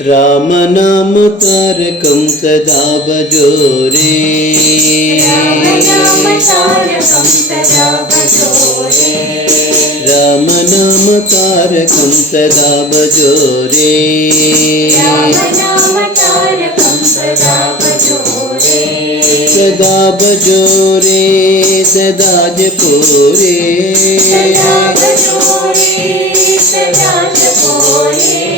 राम नाम तारकं सदा भजो रे। राम नाम तारकं सदा भजो रे। राम नाम तारकं सदा भजो रे। राम नाम तारकं सदा भजो रे। सदा भजो रे सदा जपो रे। सदा भजो रे सदा जपो रे।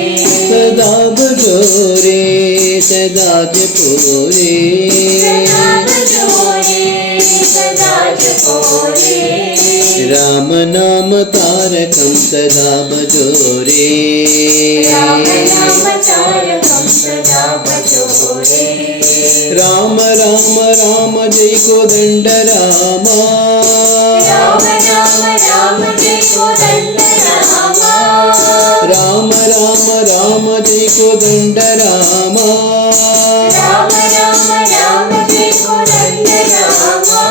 सदा भजो रे सदा जपो रे। सदा भजो रे सदा जपो रे। राम नाम तारकं सदा भजो रे। राम नाम तारकं सदा भजो रे। राम राम राम जय कोदंड रामा। राम राम राम जय कोदंड रामा। राम राम राम जय कोदंड रामा। राम राम राम जय कोदंड रामा।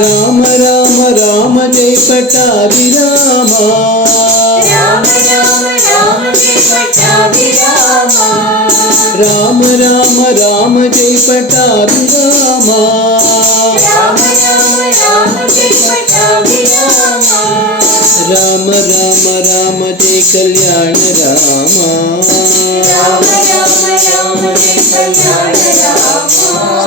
राम राम राम जय पट्टाभिरामा। राम राम राम जय पट्टाभिरामा। राम राम राम जय पट्टाभिरामा। राम राम राम जय पट्टाभिरामा। राम राम राम जय कल्याण रामा। राम राम राम जय कल्याण रामा।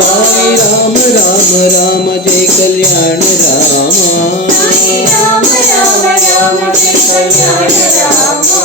साई राम राम राम जय कल्याण रामा। साई राम राम राम जय कल्याण रामा।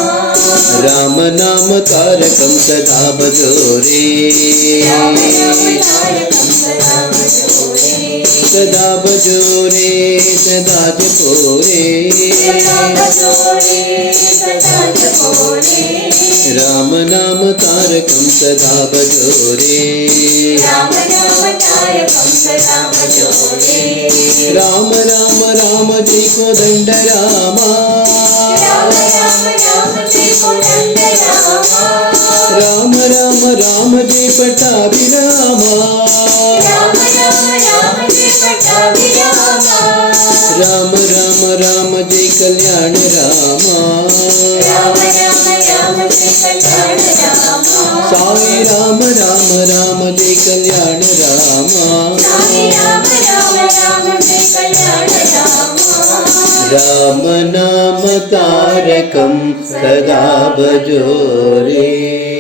राम नाम तारकं सदा भजो रे। राम नाम तारकं सदा भजो रे। सदा भजो रे सदा जपो रे। सदा भजो रे सदा जपो रे। राम नाम तारकं सदा भजो रे। राम नाम तारकं सदा भजो रे। राम राम राम जय कोदंड रामा। राम राम राम जय कोदंड रामा। राम राम राम जय पट्टाभिरामा। राम राम राम जय पट्टाभिरामा। राम राम राम जय कल्याण रामा। राम राम राम जय कल्याण रामा। साई राम राम राम जय कल्याण रामा। साई राम राम राम जय कल्याण रामा। राम नाम तारकं सदा भजो रे।